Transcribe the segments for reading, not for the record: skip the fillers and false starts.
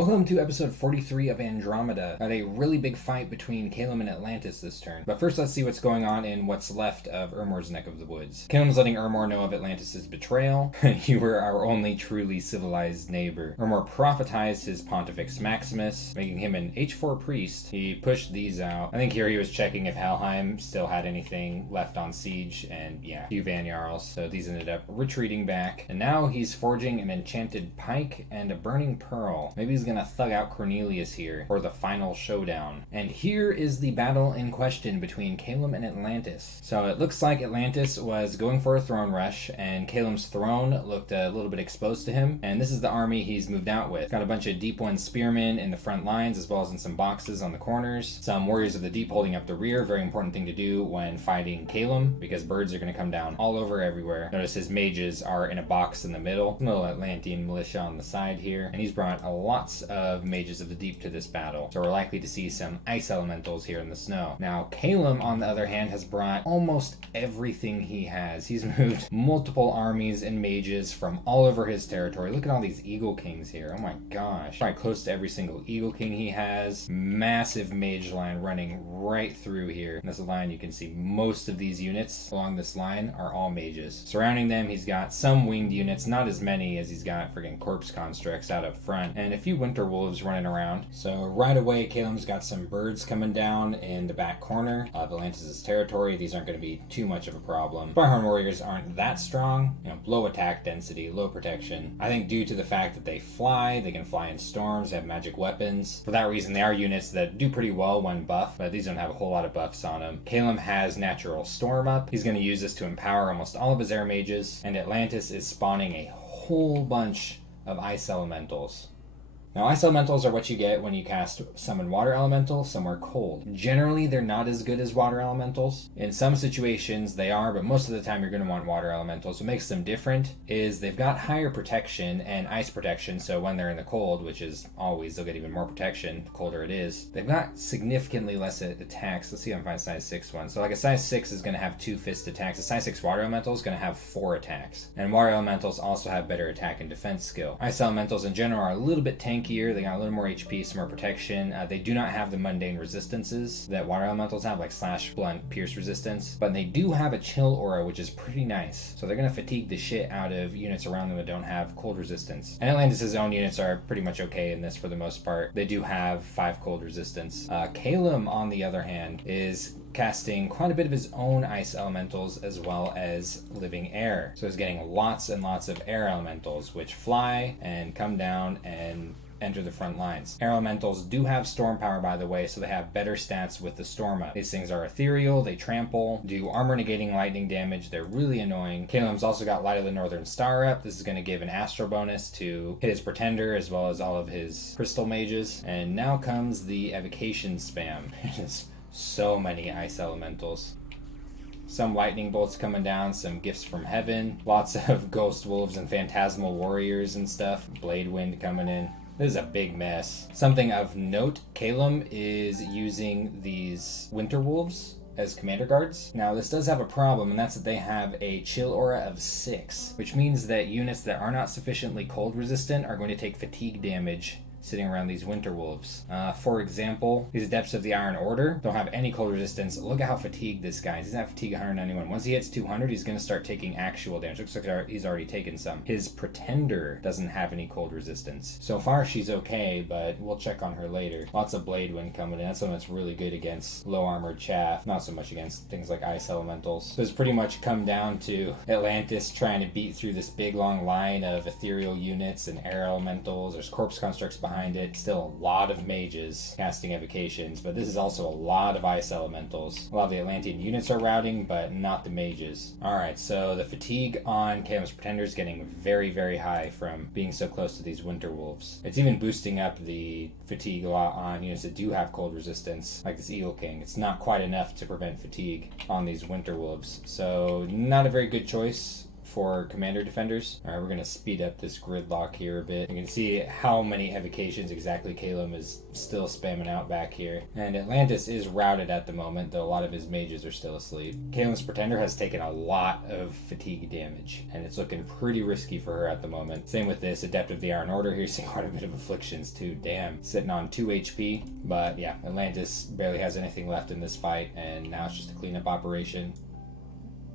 Welcome to episode 43 of Andromeda. Had a really big fight between Helheim and Atlantis this turn. But first let's see what's going on in what's left of Urmor's neck of the woods. Helheim's letting Urmor know of Atlantis' betrayal. You were our only truly civilized neighbor. Urmor prophetized his Pontifex Maximus, making him an H4 priest. He pushed these out. I think here he was checking if Helheim still had anything left on siege, and yeah, a few Van Jarls. So these ended up retreating back. And now he's forging an enchanted pike and a burning pearl. Maybe he's gonna thug out Cornelius here for the final showdown. And here is the battle in question between Helheim and Atlantis. So it looks like Atlantis was going for a throne rush, and Helheim's throne looked a little bit exposed to him. And this is the army he's moved out with. Got a bunch of Deep One spearmen in the front lines, as well as in some boxes on the corners. Some warriors of the deep holding up the rear. Very important thing to do when fighting Helheim, because birds are going to come down all over everywhere. Notice his mages are in a box in the middle. A little Atlantean militia on the side here. And he's brought lots of mages of the deep to this battle. So we're likely to see some ice elementals here in the snow. Now, Helheim, on the other hand, has brought almost everything he has. He's moved multiple armies and mages from all over his territory. Look at all these Eagle Kings here. Oh my gosh. Probably close to every single Eagle King he has. Massive mage line running right through here. In this line, you can see most of these units along this line are all mages. Surrounding them, he's got some winged units, not as many as he's got friggin' corpse constructs out up front, and a few winter wolves running around. So right away, Helheim's got some birds coming down in the back corner of Atlantis' territory. These aren't going to be too much of a problem. Firehorn warriors aren't that strong. Low attack density, low protection. I think due to the fact that they can fly in storms, they have magic weapons. For that reason, they are units that do pretty well when buffed, but these don't have a whole lot of buffs on them. Helheim has natural storm up. He's going to use this to empower almost all of his air mages, and Atlantis is spawning a whole bunch of ice elementals. Now, ice elementals are what you get when you cast summon water elemental somewhere cold. Generally, they're not as good as water elementals. In some situations, they are, but most of the time, you're going to want water elementals. What makes them different is they've got higher protection and ice protection, so when they're in the cold, which is always, they'll get even more protection the colder it is. They've got significantly less attacks. Let's see if I can find a size 6 one. So like a size 6 is going to have 2 fist attacks. A size 6 water elemental is going to have 4 attacks. And water elementals also have better attack and defense skill. Ice elementals in general are a little bit tankier. They got a little more HP, some more protection. They do not have the mundane resistances that water elementals have, like slash, blunt, pierce resistance, but they do have a chill aura, which is pretty nice. So they're going to fatigue the shit out of units around them that don't have cold resistance. And Atlantis' own units are pretty much okay in this for the most part. They do have 5 cold resistance. Helheim, on the other hand, is casting quite a bit of his own ice elementals as well as living air. So he's getting lots and lots of air elementals, which fly and come down and enter the front lines. Air elementals do have storm power, by the way, so they have better stats with the storm up. These things are ethereal, they trample, do armor negating lightning damage, they're really annoying. Helheim's also got Light of the Northern Star up. This is going to give an astro bonus to hit his pretender as well as all of his crystal mages. And now comes the evocation spam. There's so many ice elementals. Some lightning bolts coming down, some gifts from heaven, lots of ghost wolves and phantasmal warriors and stuff, blade wind coming in. This is a big mess. Something of note, Helheim is using these winter wolves as commander guards. Now, this does have a problem, and that's that they have a chill aura of 6, which means that units that are not sufficiently cold resistant are going to take fatigue damage sitting around these winter wolves. For example, these Adepts of the Iron Order don't have any cold resistance. Look at how fatigued this guy is. He's at fatigue 191. Once he hits 200, he's going to start taking actual damage. Looks like he's already taken some. His Pretender doesn't have any cold resistance. So far, she's okay, but we'll check on her later. Lots of Blade Wind coming in. That's something that's really good against low armored chaff. Not so much against things like ice elementals. So it's pretty much come down to Atlantis trying to beat through this big long line of ethereal units and air elementals. There's corpse constructs behind it. Still a lot of mages casting evocations, but this is also a lot of ice elementals. A lot of the Atlantean units are routing, but not the mages. Alright, so the fatigue on Helheim's Pretender is getting very, very high from being so close to these winter wolves. It's even boosting up the fatigue a lot on units that do have cold resistance, like this Eagle King. It's not quite enough to prevent fatigue on these winter wolves. So not a very good choice for commander defenders. All right, we're going to speed up this gridlock here a bit. You can see how many evocations exactly Calum is still spamming out back here. And Atlantis is routed at the moment, though a lot of his mages are still asleep. Calum's pretender has taken a lot of fatigue damage, and it's looking pretty risky for her at the moment. Same with this Adept of the Iron Order here, seeing quite a bit of afflictions too. Damn, sitting on 2 HP. But yeah, Atlantis barely has anything left in this fight, and now it's just a cleanup operation.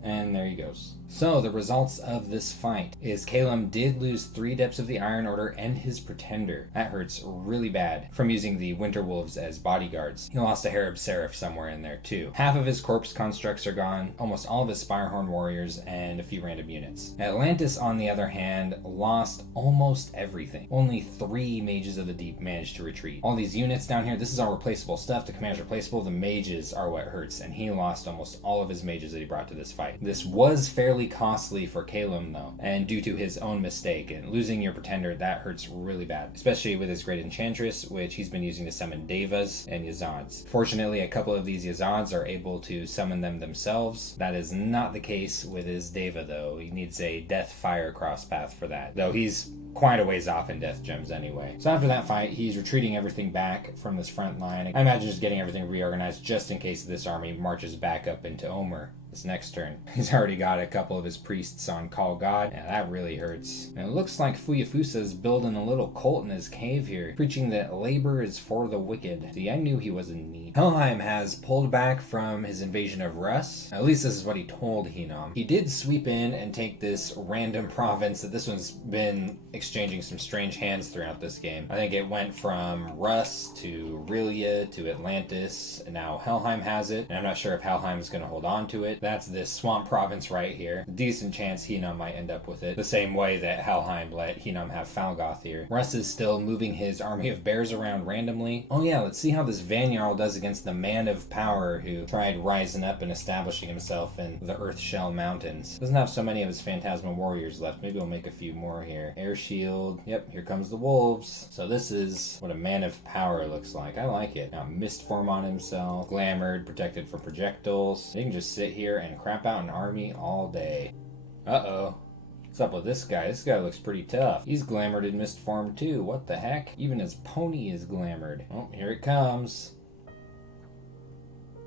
And there he goes. So the results of this fight is Calum did lose 3 Adepts of the Iron Order and his Pretender. That hurts really bad from using the Winter Wolves as bodyguards. He lost a Harib Seraph somewhere in there too. Half of his corpse constructs are gone, almost all of his Spirehorn warriors, and a few random units. Atlantis, on the other hand, lost almost everything. Only 3 Mages of the Deep managed to retreat. All these units down here, this is all replaceable stuff. The commander's replaceable. The mages are what hurts, and he lost almost all of his mages that he brought to this fight. This was fairly costly for Calum though, and due to his own mistake, and losing your Pretender, that hurts really bad, especially with his Great Enchantress, which he's been using to summon Devas and Yazads. Fortunately, a couple of these Yazads are able to summon them themselves. That is not the case with his Deva though. He needs a Death Fire crosspath for that, though he's quite a ways off in death gems anyway. So after that fight, he's retreating everything back from this front line. I imagine just getting everything reorganized just in case this army marches back up into Omer this next turn. He's already got a couple of his priests on Call God. Yeah, that really hurts. And it looks like Fuyafusa's building a little cult in his cave here, preaching that labor is for the wicked. See, I knew he was in need. Helheim has pulled back from his invasion of Russ. At least this is what he told Hinam. He did sweep in and take this random province that this one's been exchanging some strange hands throughout this game. I think it went from Russ to Rilia to Atlantis, and now Helheim has it. And I'm not sure if Helheim is going to hold on to it. That's this swamp province right here. Decent chance Hinam might end up with it, the same way that Helheim let Hinam have Falgoth here. Russ is still moving his army of bears around randomly. Oh yeah, let's see how this Vanjarl does against the Man of Power who tried rising up and establishing himself in the Earthshell Mountains. Doesn't have so many of his Phantasmal warriors left. Maybe we'll make a few more here. Air Shield. Yep, here comes the wolves. So this is what a Man of Power looks like. I like it. Now mist form on himself, glamored, protected from projectiles. He can just sit here and crap out an army all day. Uh-oh. What's up with this guy? This guy looks pretty tough. He's glamored in mist form too. What the heck? Even his pony is glamored. Oh, here it comes.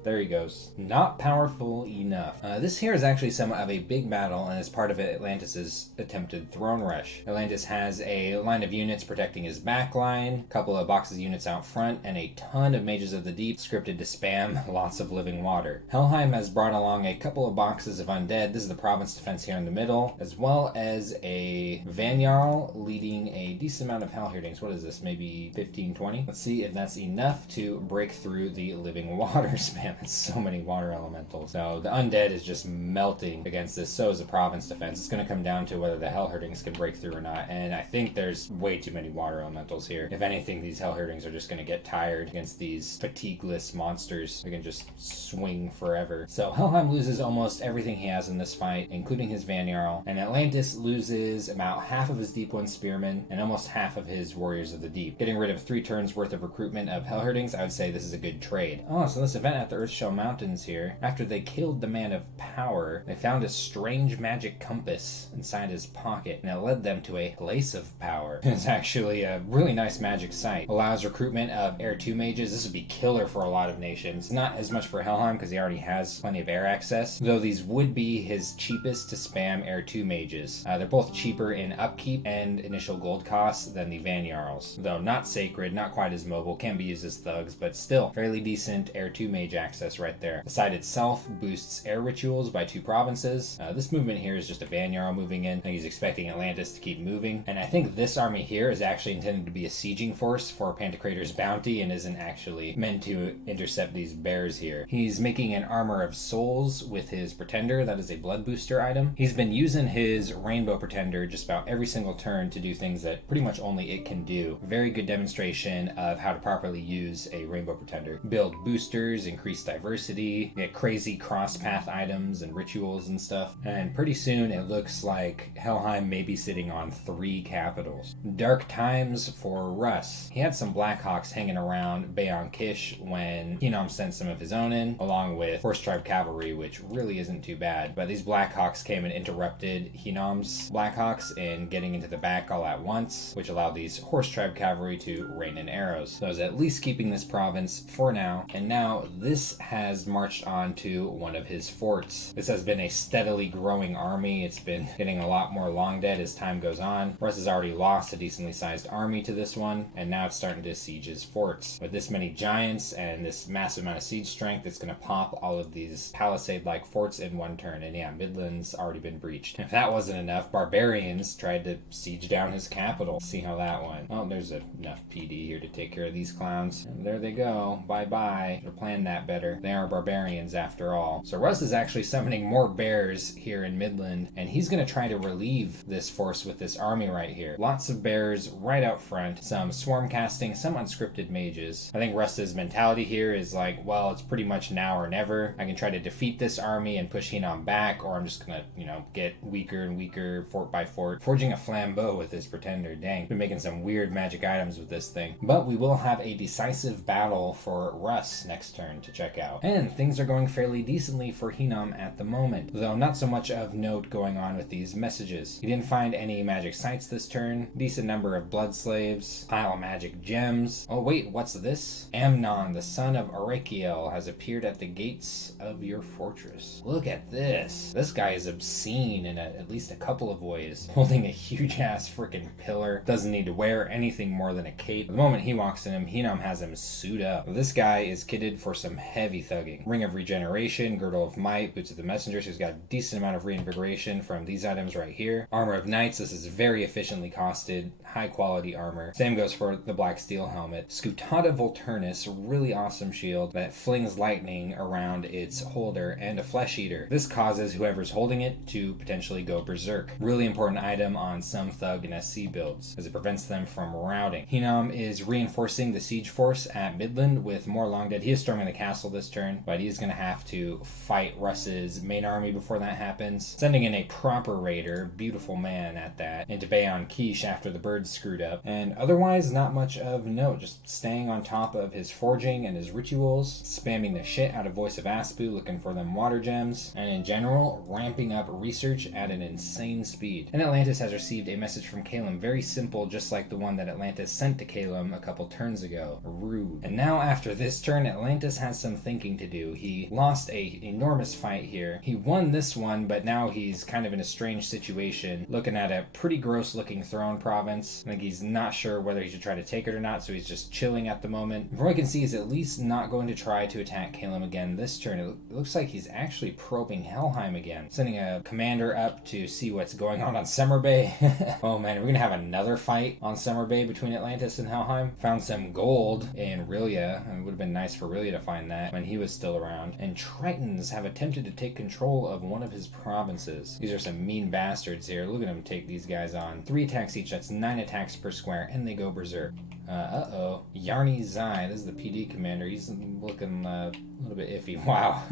There he goes. Not powerful enough. This here is actually somewhat of a big battle and is part of Atlantis' attempted throne rush. Atlantis has a line of units protecting his back line, a couple of boxes of units out front, and a ton of mages of the deep scripted to spam lots of living water. Helheim has brought along a couple of boxes of undead. This is the province defense here in the middle, as well as a Vanjarl leading a decent amount of Hellhirdings. What is this? Maybe 15, 20? Let's see if that's enough to break through the living water spam. It's so many water elementals. So the undead is just melting against this. So is the province defense. It's going to come down to whether the Hellhirdings can break through or not. And I think there's way too many water elementals here. If anything, these Hellhirdings are just going to get tired against these fatigueless monsters. They can just swing forever. So Helheim loses almost everything he has in this fight, including his Vanjarl. And Atlantis loses about half of his Deep One Spearmen and almost half of his Warriors of the Deep. Getting rid of 3 turns worth of recruitment of Hellhirdings, I would say this is a good trade. Oh, so this event at the Earthshell Mountains here, after they killed the Man of Power, they found a strange magic compass inside his pocket, and it led them to a place of power. It's actually a really nice magic site. Allows recruitment of Air 2 mages. This would be killer for a lot of nations. Not as much for Helheim because he already has plenty of air access, though these would be his cheapest to spam Air 2 mages. They're both cheaper in upkeep and initial gold costs than the Vanjarls, though not sacred, not quite as mobile, can be used as thugs, but still fairly decent Air 2 mage access right there. The site itself boosts air rituals by 2 provinces. This movement here is just a Vanjarl moving in. I think he's expecting Atlantis to keep moving. And I think this army here is actually intended to be a sieging force for Pantocrator's bounty and isn't actually meant to intercept these bears here. He's making an Armor of Souls with his Pretender. That is a blood booster item. He's been using his Rainbow Pretender just about every single turn to do things that pretty much only it can do. Very good demonstration of how to properly use a Rainbow Pretender. Build boosters, increase increased diversity, you get crazy cross-path items and rituals and stuff, and pretty soon it looks like Helheim may be sitting on 3 capitals. Dark times for Russ. He had some Blackhawks hanging around Bayon Kish when Hinnom sent some of his own in, along with Horse Tribe cavalry, which really isn't too bad, but these Blackhawks came and interrupted Hinnom's Blackhawks in getting into the back all at once, which allowed these Horse Tribe cavalry to rain in arrows. So I was at least keeping this province for now, and now this has marched on to one of his forts. This has been a steadily growing army. It's been getting a lot more long dead as time goes on. Russ has already lost a decently sized army to this one, and now it's starting to siege his forts. With this many giants and this massive amount of siege strength, it's going to pop all of these palisade-like forts in one turn, and yeah, Midland's already been breached. If that wasn't enough, barbarians tried to siege down his capital. See how that went. Oh, there's enough PD here to take care of these clowns. And there they go. Bye-bye. Should have planned that better. They are barbarians after all. So Russ is actually summoning more bears here in Midland, and he's going to try to relieve this force with this army right here. Lots of bears right out front, some swarm casting, some unscripted mages. I think Russ's mentality here is like, well, it's pretty much now or never. I can try to defeat this army and push Hinnom back, or I'm just going to, get weaker and weaker fort by fort. Forging a flambeau with this pretender. Dang, been making some weird magic items with this thing. But we will have a decisive battle for Russ next turn to check out. And things are going fairly decently for Hinnom at the moment, though not so much of note going on with these messages. He didn't find any magic sites this turn, decent number of blood slaves, pile of magic gems. Oh wait, what's this? Amnon, the son of Arakiel, has appeared at the gates of your fortress. Look at this. This guy is obscene in at least a couple of ways, holding a huge ass freaking pillar. Doesn't need to wear anything more than a cape. The moment he walks in him, Hinnom has him suit up. This guy is kitted for some heavy thugging. Ring of Regeneration, Girdle of Might, Boots of the Messenger, so he's got a decent amount of reinvigoration from these items right here. Armor of Knights, this is very efficiently costed, high quality armor. Same goes for the Black Steel Helmet. Scutata Volturnus, really awesome shield that flings lightning around its holder, and a Flesh Eater. This causes whoever's holding it to potentially go berserk. Really important item on some Thug and SC builds, as it prevents them from routing. Hinnom is reinforcing the siege force at Midland with more long dead. He is storming the castle this turn, but he's going to have to fight Russ's main army before that happens. Sending in a proper raider, beautiful man at that, into Bayon Kish after the birds screwed up. And otherwise, not much of note, just staying on top of his forging and his rituals, spamming the shit out of Voice of Aspu, looking for them water gems, and in general, ramping up research at an insane speed. And Atlantis has received a message from Calum, very simple, just like the one that Atlantis sent to Calum a couple turns ago. Rude. And now after this turn, Atlantis has some thinking to do. He lost a enormous fight here. He won this one, but now he's kind of in a strange situation, looking at a pretty gross looking throne province. I think he's not sure whether he should try to take it or not, so he's just chilling at the moment. From what I can see, he's at least not going to try to attack Calum again this turn. It looks like he's actually probing Helheim again, sending a commander up to see what's going on Summer Bay. Oh man, we're gonna have another fight on Summer Bay between Atlantis and Helheim. Found some gold in Rilia, and it would have been nice for Rilia to find that when he was still around. And Tritons have attempted to take control of one of his provinces. These are some mean bastards here. Look at them take these guys on. 3 attacks each, that's 9 attacks per square, and they go berserk. Uh-oh. Yarny Zai, this is the PD commander. He's looking a little bit iffy. Wow.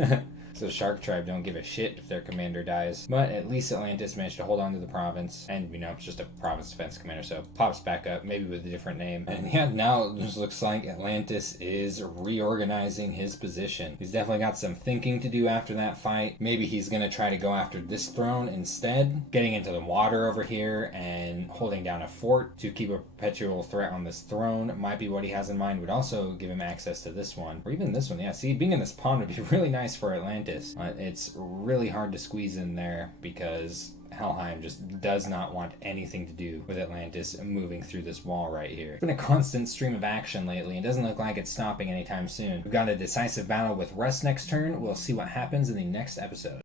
So Shark Tribe don't give a shit if their commander dies. But at least Atlantis managed to hold on to the province. And, it's just a province defense commander, so pops back up, maybe with a different name. And yeah, now it just looks like Atlantis is reorganizing his position. He's definitely got some thinking to do after that fight. Maybe he's going to try to go after this throne instead. Getting into the water over here and holding down a fort to keep a perpetual threat on this throne might be what he has in mind. Would also give him access to this one. Or even this one. Yeah, see, being in this pond would be really nice for Atlantis. It's really hard to squeeze in there because Helheim just does not want anything to do with Atlantis moving through this wall right here. It's been a constant stream of action lately and doesn't look like it's stopping anytime soon. We've got a decisive battle with Russ next turn. We'll see what happens in the next episode.